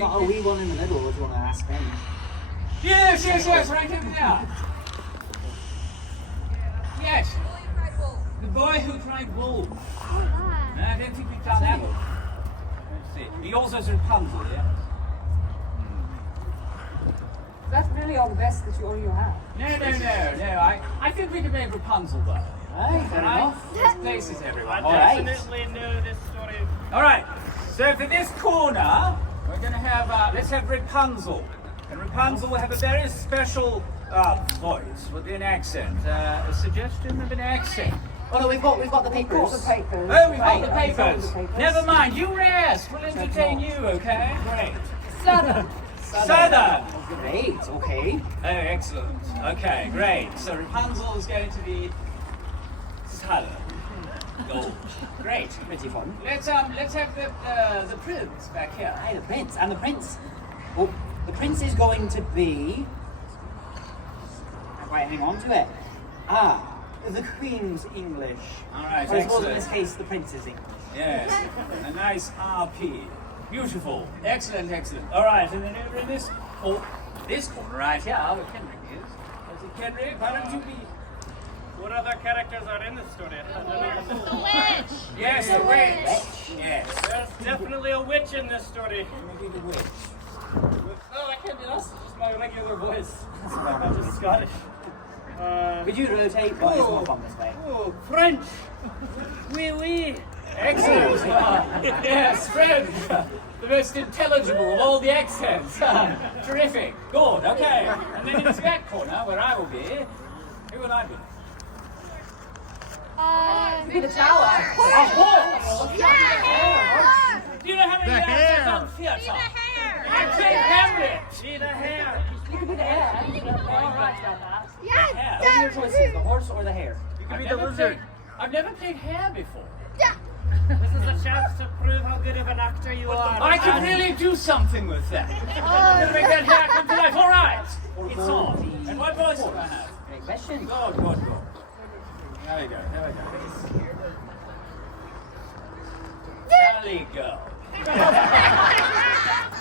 got a wee one in the middle if you want to ask him. Yes, right over there. Yes. The boy who cried wolf. I don't think we've done that one. Let's see. He also has Rapunzel, yeah? That's really all the best that you have. No. I think we can make Rapunzel though. Right, fair enough. This places everyone. I definitely know this story. All right. So for this corner, we're going to have, let's have Rapunzel. And Rapunzel will have a very special voice with an accent. A suggestion of an accent. Oh no, we've got the papers. The papers. Oh, we've got the papers. Never mind, you rest. We'll entertain you, okay? Great. Southern. Southern. Great, okay. Oh, excellent. Okay, great. So Rapunzel is going to be Southern. Gold. Great. Pretty fun. Let's have the prince back here. Aye, the prince. And the prince. Oh, the prince is going to be. Right, hang on to it. The Queen's English. All right, Or I suppose in excellent. this case, the Prince's English. Yes, a nice RP. Beautiful. Excellent. All right, and then over in this corner right here, where Kendrick is. There's a Kendrick. Why don't you be... What other characters are in this story? The witch! Yes, the witch. Yes. There's definitely a witch in this story. Maybe the witch. Oh, I can't do this. It's just my regular voice. I'm just Scottish. Could you rotate while you come on this way? Oh, French. Oui. Excellent. Yes, French. The most intelligible of all the accents. Terrific. Good. Okay. And then into that corner where I will be. Who would I be? Be the tower. A horse. Yeah! Do you know how many accents on theatre? Be the hair! I played Hamlet. See the hair. You could be the head. Yes! What are your choices, the horse or the hare? You can I've be the never lizard. I've never played hair before. Yeah! This is a chance to prove how good of an actor you are. I can really do something with that. I'm gonna make that hair come to life. All right, it's on. And what voice do I have? Great question. Good. There we go. There we go.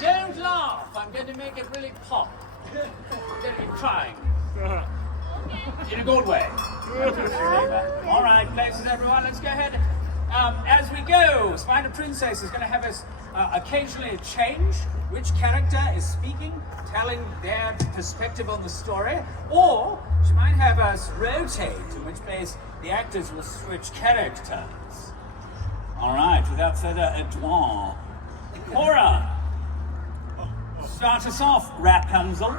Don't laugh. I'm going to make it really pop. I'm going to be trying. In a good way. All right, places everyone. Let's go ahead. As we go, Spider Princess is going to have us occasionally change which character is speaking, telling their perspective on the story, or she might have us rotate, in which case the actors will switch characters. All right, without further ado, Cora, start us off, Rapunzel.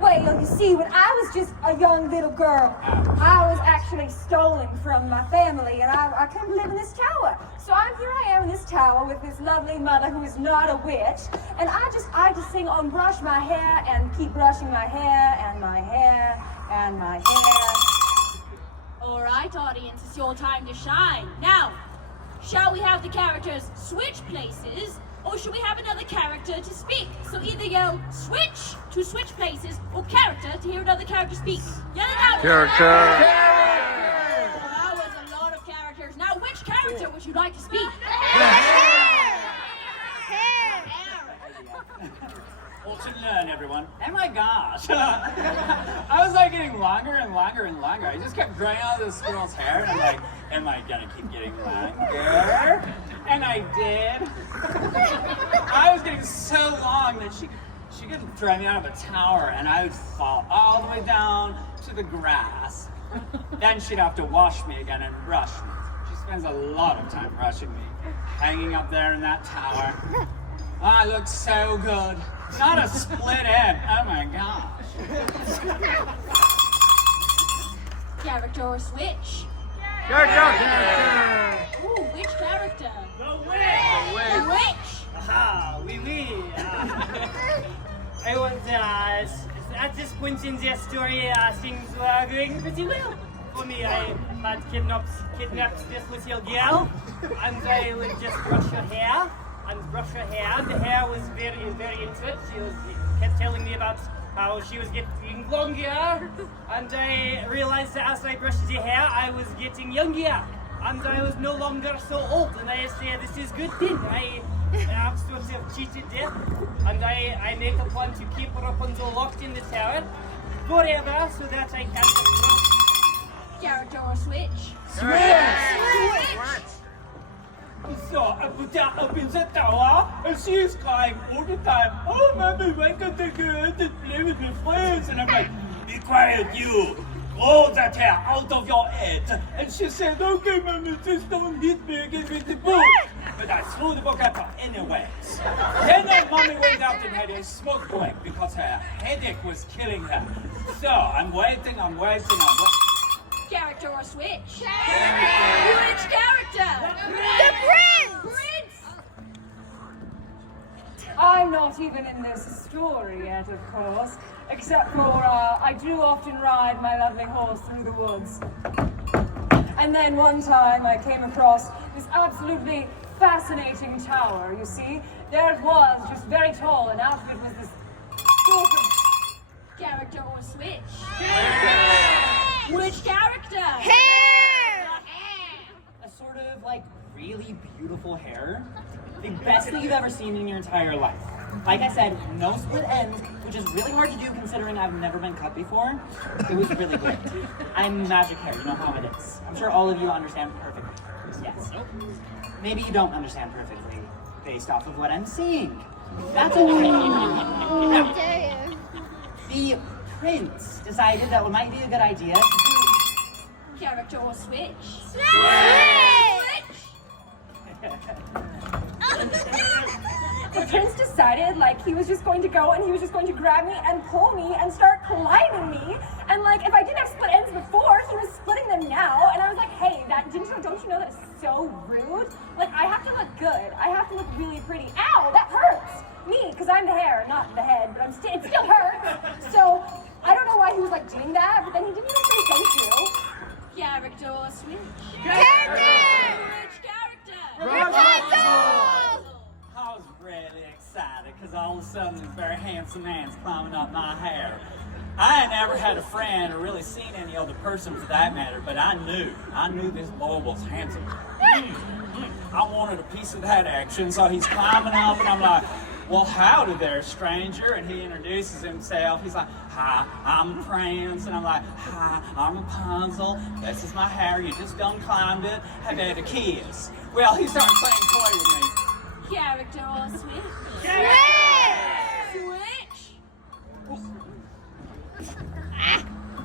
Well, you see, when I was just a young little girl, I was actually stolen from my family, and I come to live in this tower. So here I am in this tower with this lovely mother who is not a witch, and I just sing on brush my hair and keep brushing my hair and my hair and my hair. All right, audience, it's your time to shine. Now, shall we have the characters switch places, or should we have another character to speak? So either yell switch to switch places, or character to hear another character speak. Yell it out. Character. Well, that was a lot of characters. Now, which character would you like to speak? All to learn, everyone. Oh my gosh. I was like getting longer and longer. I just kept growing out this girl's hair, and I'm like, am I gonna keep getting longer? And I did. I was getting so long that she could throw me out of a tower, and I would fall all the way down to the grass. Then she'd have to wash me again and brush me. She spends a lot of time brushing me, hanging up there in that tower. I looked so good. Not a split end. Oh my gosh. Character or switch? Character. Ooh, which character? The witch. The witch. Aha, oui. I was, at this point in the story, things were going pretty well. For me, I had kidnapped this little girl, and I would just brush her hair. The hair was very into it. She kept telling me about how she was getting longer, and I realized that as I brushed the hair, I was getting younger, and I was no longer so old. And I said, "This is good thing. I've sort of cheated death, and I make a plan to keep Rapunzel locked in the tower forever so that I can't escape. Character or switch? So I put her up in the tower and she's crying all the time. Oh, mommy, why can't I go out and play with my friends? And I'm like, be quiet, you. Roll that hair out of your head. And she said, okay, mommy, just don't hit me again with the book. But I threw the book at her anyways. Then mommy went out and had a smoke break because her headache was killing her. So I'm waiting. Character or switch? Which character? The prince! I'm not even in this story yet, of course, except for I do often ride my lovely horse through the woods. And then one time I came across this absolutely fascinating tower, you see. There it was, just very tall, and out of it was this sort of... Character or switch? Which character? Hair! A sort of like really beautiful hair. The best thing you've ever seen in your entire life. Like I said, no split ends, which is really hard to do considering I've never been cut before. It was really great. I'm magic hair, you know how it is. I'm sure all of you understand perfectly. Yes. Maybe you don't understand perfectly based off of what I'm seeing. That's okay. Now, the prince decided that it might be a good idea to do... Character or switch? The prince decided, like, he was just going to go and he was just going to grab me and pull me and start climbing me. And, like, if I didn't have split ends before, he was splitting them now. And I was like, hey, don't you know that is so rude? Like, I have to look good. I have to look really pretty. Ow, that hurts! Me, because I'm the hair, not the head, but it still hurts. So, I don't know why he was, like, doing that, but then he didn't even say thank you. Character or switch? Character! Which character? Rapunzel! I was really excited because all of a sudden this very handsome man's climbing up my hair. I had never had a friend or really seen any other person for that matter, but I knew this boy was handsome. I wanted a piece of that action, so he's climbing up and I'm like, well, howdy there, stranger. And he introduces himself. He's like, hi, I'm a prince. And I'm like, hi, I'm Rapunzel. This is my hair. You just done climbed it. Have had a kiss. Well, he started playing toy with me. Character or switch? Switch?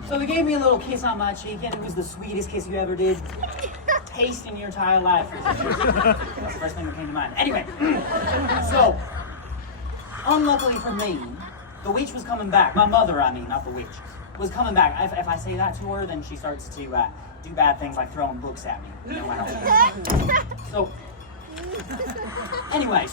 So he gave me a little kiss on my cheek, and it was the sweetest kiss you ever did taste in your entire life. That's the first thing that came to mind. Anyway, so, unluckily for me, the witch was coming back. My mother, I mean, not the witch, was coming back. If I say that to her, then she starts to do bad things like throwing books at me. You know, I don't. So, anyway,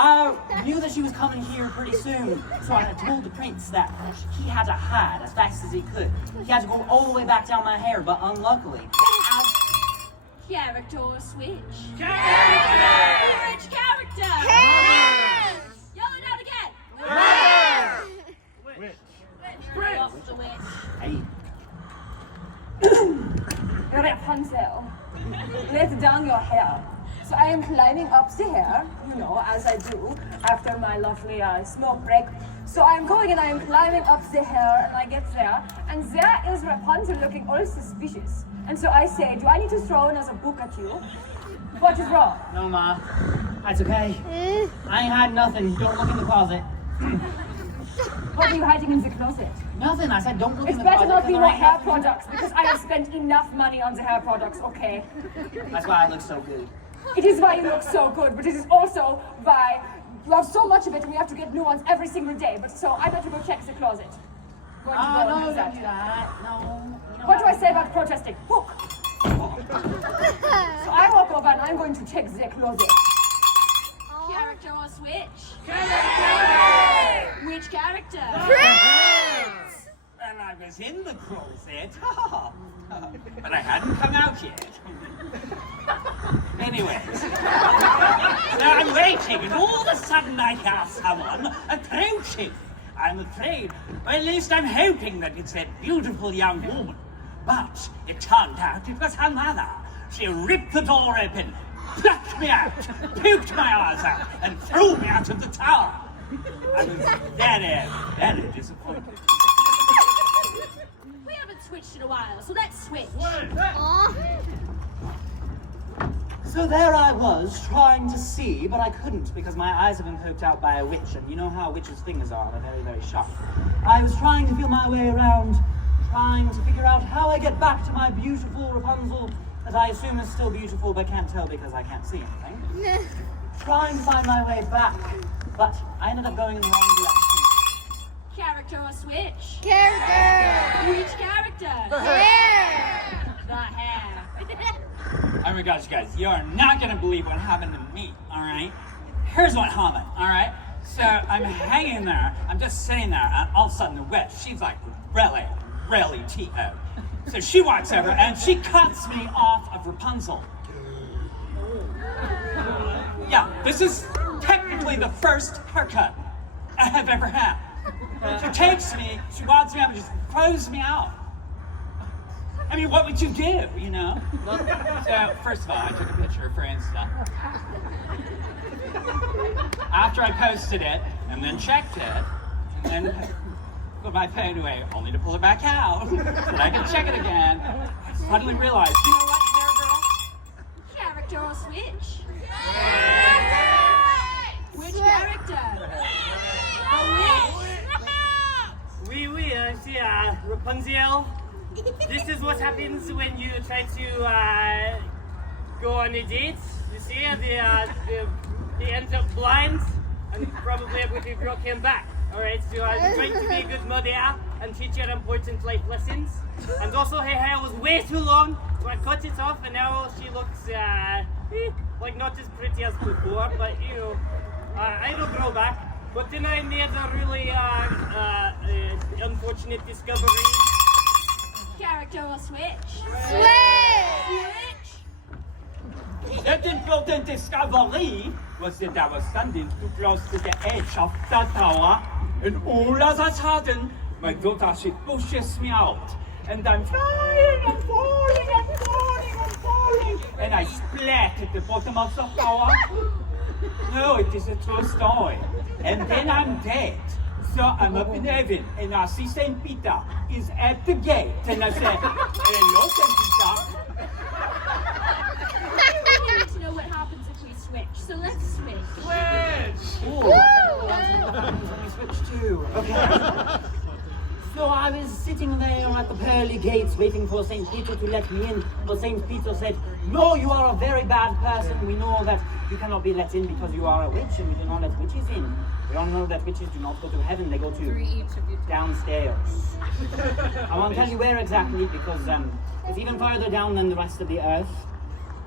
I knew that she was coming here pretty soon, so I told the prince that he had to hide as fast as he could. He had to go all the way back down my hair, but unluckily, Character or switch? Character! Which character? Hair! Yell it out again! Witch! Off the witch. Hey, Rapunzel, let down your hair. So I am climbing up the hair, you know, as I do after my lovely smoke break. So I'm going and I am climbing up the hair and I get there. And there is Rapunzel looking all suspicious. And so I say, do I need to throw another book at you? What is wrong? no, Ma, that's okay. I ain't hiding nothing. Don't look in the closet. What are you hiding in the closet? Nothing. I said don't look It's in the better closet. not be 'cause more there ain't hair nothing. products because I have spent enough money on the hair products, okay? That's why I look so good. It is why you look so good, but it is also why you have so much of it and we have to get new ones every single day. But so I better go check the closet. Going to go and No, do don't that. do that. No. You know What do I say about protesting? Book! So I walk over and I'm going to check the closet. Character or switch? Which character? Prince! And I was in the closet, but I hadn't come out yet. Anyways, now I'm waiting, and all of a sudden I hear someone approaching. I'm afraid, or at least I'm hoping that it's that beautiful young woman. But it turned out it was her mother. She ripped the door open, plucked me out, puked my eyes out, and threw me out of the tower. I was very disappointed. We haven't switched in a while, so let's switch. So there I was, trying to see, but I couldn't because my eyes had been poked out by a witch, and you know how witches' fingers are, they're very, very sharp. I was trying to feel my way around, trying to figure out how I get back to my beautiful Rapunzel, that I assume is still beautiful, but can't tell because I can't see anything. Trying to find my way back, but I ended up going in the wrong direction. Character or switch? Character. Which character? The hair. The hair. Oh my gosh, guys, you are not gonna believe what happened to me, alright? Here's what happened, alright? So I'm hanging there, I'm just sitting there, and all of a sudden the witch, she's like really T.O. So she walks over and she cuts me off of Rapunzel. Yeah, this is technically the first haircut I have ever had. She takes me, she wads me up and just throws me out. I mean, what would you do, you know? So, first of all, I took a picture for Insta. After I posted it, and then checked it, and then put my phone away, only to pull it back out, so that I can check it again, I suddenly realized, you know what, hair girl? Character or switch? Which character? Oui, see, Rapunzel. This is what happens when you try to go on a date. You see, they end up blind and probably able to broke him back. Alright, so I'm trying to be a good mother and teach her important life lessons. And also her hair was way too long, so I cut it off and now she looks like not as pretty as before, but you know, I will grow back. But then I made a really unfortunate discovery. Character or switch? Switch. That important discovery was that I was standing too close to the edge of the tower, and all of a sudden, my daughter, she pushes me out, and I'm flying and falling and falling and falling, and I splat at the bottom of the tower. No, it is a true story. And then I'm dead. So I'm up in heaven, and I see St. Peter is at the gate, and I say, hello, St. Peter. We need to know what happens if we switch, so let's switch. Switch too. Okay. So I was sitting there at the pearly gates waiting for St. Peter to let me in, but St. Peter said, no, you are a very bad person. We know that you cannot be let in because you are a witch, and we do not let witches in. We all know that witches do not go to heaven, they go to downstairs. I won't tell you where exactly because it's even further down than the rest of the earth.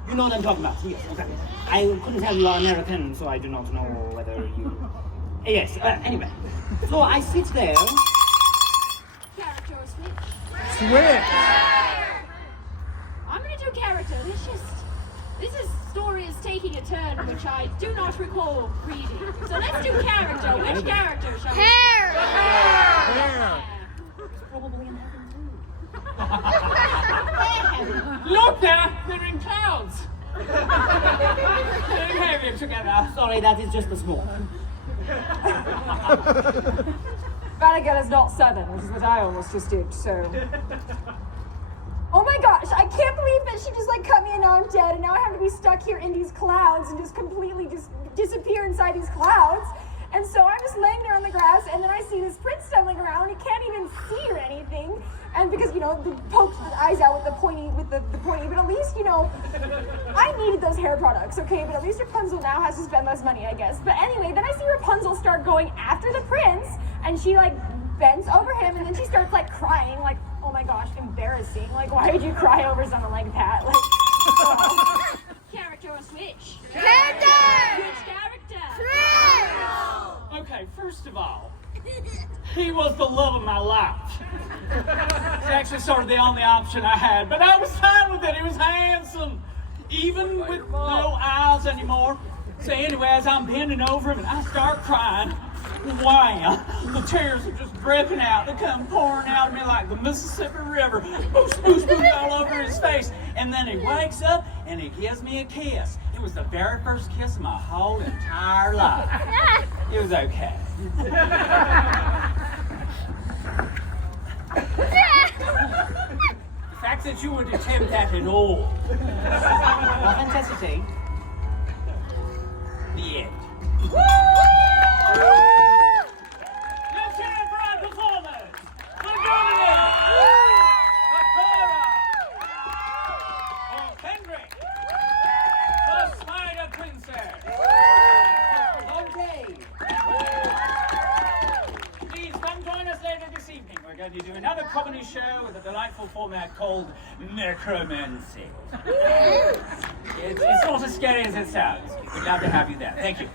You know what I'm talking about, yes, okay. I couldn't tell you are American, so I do not know whether you... Yes, anyway. So I sit there. Character or switch? Switch. I'm gonna do character. This story is taking a turn which I do not recall reading. So let's do character. Which character shall we? Hair. Probably in heaven too. Look there, they're in clouds. They're in heaven together. Sorry, that is just the smoke. Vanagon is not southern, which is what I almost just did, so. Oh my gosh, I can't believe that she just like cut me and now I'm dead and now I have to be stuck here in these clouds and just completely just disappear inside these clouds. And so I'm just laying there on the grass and then I see this prince stumbling around. He can't even see or anything. And because, you know, they poked the eyes out with the pointy, but at least, you know, I needed those hair products, okay? But at least Rapunzel now has to spend less money, I guess. But anyway, then I see Rapunzel start going after the prince and she like bends over him and then she starts like crying, like, oh my gosh, embarrassing. Like, why would you cry over something like that? Like, Character or switch? Character. Which character? Switch. Okay, first of all, he was the love of my life. It's actually sort of the only option I had, but I was fine with it. He was handsome, even with no eyes anymore. So anyway, as I'm bending over him and I start crying, wham, the tears are just dripping out. They come pouring out of me like the Mississippi River. Boosh, boosh, boosh, all over his face. And then he wakes up and he gives me a kiss. And was the very first kiss of my whole entire life. It was okay. The fact that you would attempt that at all. Well, hesitate. The end. Let's hear it for our performers. We're doing it. Victoria. For Kendrick. For Spider Princess. Okay. Please come join us later this evening. We're going to do another comedy show with a delightful format called Necromancy. It's not as scary as it sounds. We'd love to have you there. Thank you.